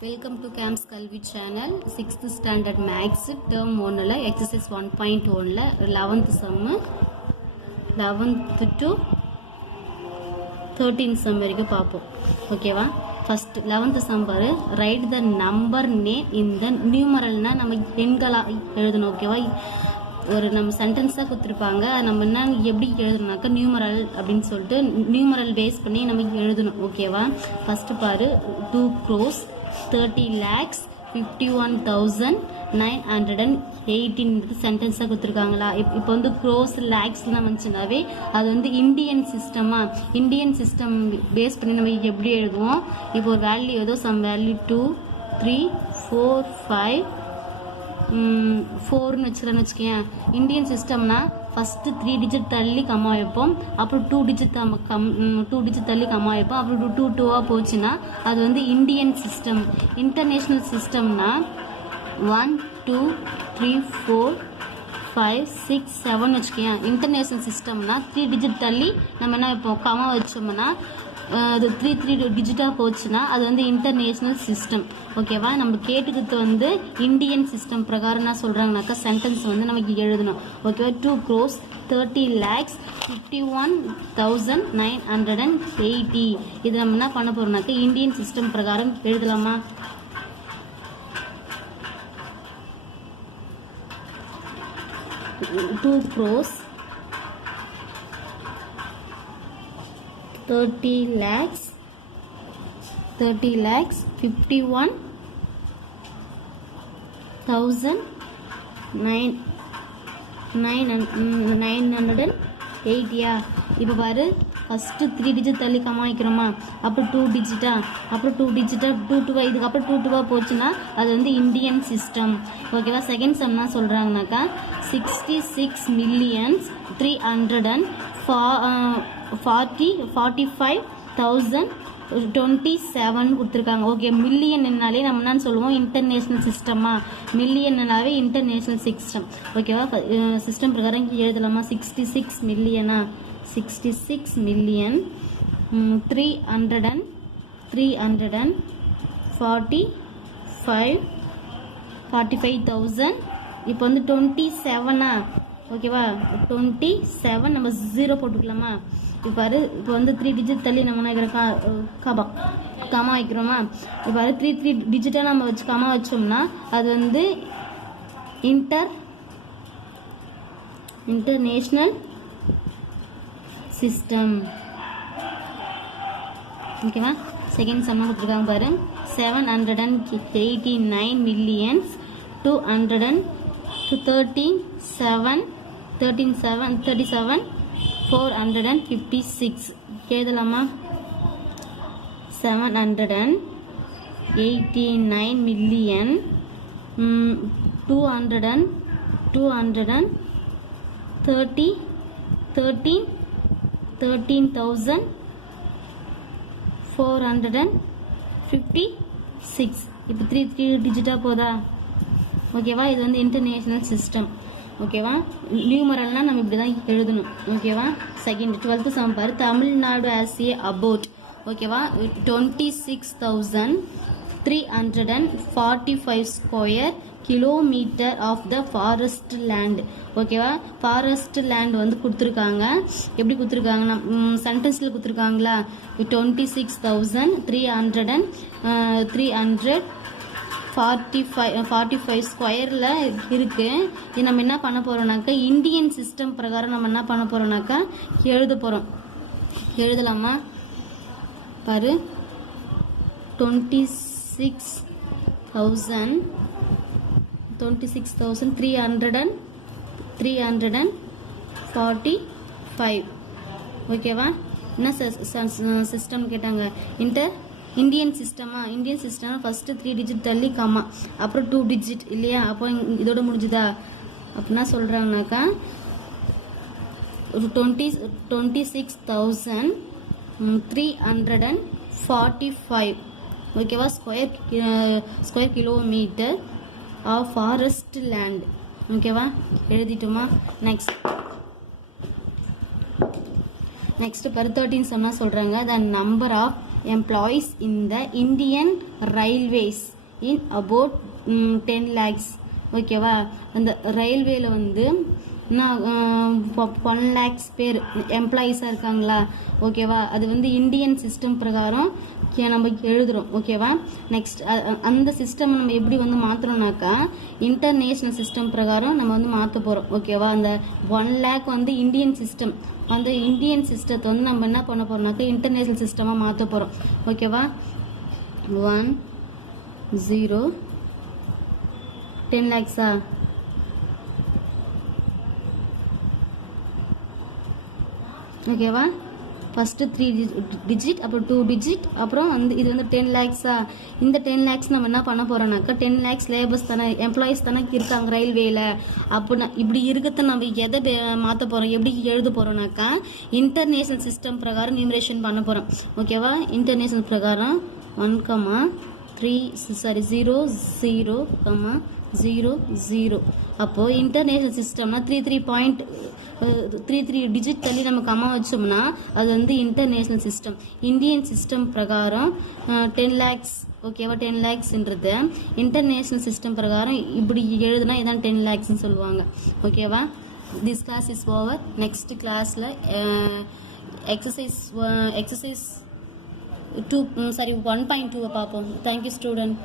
Welcome to CAMS Kalvi channel. 6th standard maths term 1 la exercise 1.1 la 11th sum 11th to 13th sum வரைக்கும் பாப்போம். ஓகேவா? First 11th sum பாரு, write the number name in the numeral னா நம்ம எண்களா எழுதணும். ஓகேவா? ஒரு நம்ம சென்டென்ஸாக கொடுத்துருப்பாங்க, நம்ம என்ன எப்படி எழுதணும்னாக்கா நியூமரல் அப்படின்னு சொல்லிட்டு நியூமரல் பேஸ் பண்ணி நம்ம எழுதணும். ஓகேவா? ஃபஸ்ட்டு பாரு, 2 crores 30 lakhs 51,918 சென்டென்ஸாக கொடுத்துருக்காங்களா. இப்போ வந்து க்ரோஸ் லேக்ஸ்லாம் வந்துச்சுனாவே அது வந்து இந்தியன் சிஸ்டம் பேஸ் பண்ணி நம்ம எப்படி எழுதுவோம். இப்போ ஒரு வேல்யூ ஏதோ சம் வேல்யூ 2 3 4 5 4ன்னு வச்சுக்கேன். இந்தியன் சிஸ்டம்னா ஃபஸ்ட்டு 3 டிஜிட் தள்ளி கம்மா வைப்போம், அப்புறம் 2 டிஜிட் தள்ளி கம்மா வைப்போம், அப்புறம் 2 2ஆக போச்சுன்னா அது வந்து இந்தியன் சிஸ்டம். இன்டர்நேஷ்னல் சிஸ்டம்னா 1 2 3 4 5 6 7 வச்சுக்கேன். இன்டர்நேஷ்னல் சிஸ்டம்னா 3 டிஜிட் தள்ளி நம்ம என்ன இப்போ கம்மா வச்சோம்னா அது 3 டிஜிட்டாக போச்சுன்னா அது வந்து இன்டர்நேஷ்னல் சிஸ்டம். ஓகேவா? நம்ம கேட்டுக்கிறது வந்து இந்தியன் சிஸ்டம் பிரகாரம் என்ன சொல்கிறாங்கனாக்கா சென்டென்ஸ் வந்து நமக்கு எழுதணும். ஓகேவா? 2 crores 30 lakhs 51,980 இது நம்ம என்ன பண்ண போகிறோம்னாக்கா இந்தியன் சிஸ்டம் பிரகாரம் எழுதலாமா? Two crores 30 lakhs 51,980. இப்போ பாரு, ஃபஸ்ட்டு 3 டிஜிட் தள்ளி கம்மா வைக்கிறோமா, அப்புறம் 2 டிஜிட்டா, அப்புறம் 2 டிஜிட்டா 2 2 இதுக்கப்புறம் 2 2 போச்சுன்னா அது வந்து இந்தியன் சிஸ்டம். ஓகேவா? செகண்ட் சம்னா சொல்கிறாங்கனாக்கா 66,345,027 கொடுத்துருக்காங்க. ஓகே, மில்லியன்னாலே நம்ம என்னன்னு சொல்லுவோம், இன்டர்நேஷ்னல் சிஸ்டமா. மில்லியன்னாவே இன்டர்நேஷ்னல் சிஸ்டம். ஓகேவா? சிஸ்டம் பிரகாரம் எழுதலாமா? 66 மில்லியனா, 66 மில்லியன் 345,000. இப்போ வந்து 27. ஓகேவா? 27 நம்ம 0 போட்டுக்கலாமா? இப்போ பாரு, இப்போ வந்து 3 டிஜிட் தள்ளி நம்ம என்ன கமா வைக்கிறோமா. இப்போ பாரு, 3 டிஜிட்டாக நம்ம வச்சு கமா வச்சோம்னா அது வந்து இன்டர்நேஷ்னல் சிஸ்டம். ஓகேவா? செகண்ட் சம்மா கொடுத்துருக்காங்க பாரு, 713,456 எழுதலாமா? 713,456. இப்போ 3 டிஜிட்டாக போதா? ஓகேவா? இது வந்து இன்டர்நேஷ்னல் சிஸ்டம். ஓகேவா? நியூமரல்னால் நம்ம இப்படி தான் எழுதணும். ஓகேவா? செகண்ட் 12th சம் பாரு, தமிழ்நாடு ஆஸ் ஏ அபவுட். ஓகேவா? 26,345 square kilometre of the forest land. ஓகேவா? ஃபாரஸ்ட் லேண்ட் வந்து கொடுத்துருக்காங்க. எப்படி கொடுத்துருக்காங்கன்னா சென்டென்ஸில் கொடுத்துருக்காங்களா, 26,345 ஸ்கொயரில் இருக்குது. இது நம்ம என்ன பண்ண போகிறோம்னாக்கா இந்தியன் சிஸ்டம் பிரகாரம் நம்ம என்ன பண்ண போகிறோம்னாக்கா எழுத போகிறோம். எழுதலாமா? பாரு, 26,345. ஓகேவா? என்ன சிஸ்டம் கேட்டாங்க? இந்தியன் சிஸ்டமா. இந்தியன் சிஸ்டம் ஃபஸ்ட்டு 3 டிஜிட் தள்ளி கம்மா, அப்புறம் 2 டிஜிட் இல்லையா? அப்போ இதோட முடிஞ்சுதா? அப்படின்னா சொல்கிறாங்கனாக்கா 26,345. ஓகேவா? Square kilometre of forest land. ஓகேவா? எழுதிட்டோமா? நெக்ஸ்ட் பாரு, 13 சொன்னால் சொல்கிறாங்க, the number of employees in the Indian Railways in about 10 lakhs. ஓகேவா, அந்த ரயில்வேல வந்து 1 lakhs பேர் எம்ப்ளாயீஸாக இருக்காங்களா. ஓகேவா, அது வந்து இந்தியன் சிஸ்டம் பிரகாரம் நம்ம எழுதுகிறோம். ஓகேவா, நெக்ஸ்ட் அந்த சிஸ்டம் நம்ம எப்படி வந்து மாற்றுறோம்னாக்கா இன்டர்நேஷ்னல் சிஸ்டம் பிரகாரம் நம்ம வந்து மாற்ற போகிறோம். ஓகேவா, அந்த 1 lakh வந்து இந்தியன் சிஸ்டம், அந்த இந்தியன் சிஸ்டத்தை வந்து நம்ம என்ன பண்ண போகிறோம்னாக்கா இன்டர்நேஷ்னல் சிஸ்டமாக மாற்ற போகிறோம். ஓகேவா, 1 0 10 lakhஸா. ஓகேவா, ஃபஸ்ட்டு 3 digit அப்புறம் 2 digit அப்புறம் வந்து இது வந்து 10 lakhஸா. இந்த 10 lakhs நம்ம என்ன பண்ண போகிறோம்னாக்கா 10 lakhs லேபர்ஸ் தானே, எம்ப்ளாயீஸ் தானே இருக்காங்க ரயில்வேயில். அப்போ இப்படி இருக்கிறத நம்ம எதை மாற்ற போகிறோம், எப்படி எழுத போகிறோம்னாக்கா இன்டர்நேஷ்னல் சிஸ்டம் பிரகாரம் நியூமரேஷன் பண்ண போகிறோம். ஓகேவா, இன்டர்நேஷ்னல் பிரகாரம் 0 0 0 0. அப்போது இன்டர்நேஷ்னல் சிஸ்டம்னா 3 டிஜிட் தள்ளி நம்ம கம்மா வச்சோம்னா அது வந்து இன்டர்நேஷ்னல் சிஸ்டம். இந்தியன் சிஸ்டம் பிரகாரம் 10 lakhs. ஓகேவா, 10 lakhsன்றது இன்டர்நேஷ்னல் சிஸ்டம் பிரகாரம் இப்படி எழுதுனா இதான் 10 lakhsன்னு சொல்லுவாங்க. ஓகேவா, this class is over. Next கிளாஸில் எக்ஸசைஸ் 1.2 பார்ப்போம். Thank you student.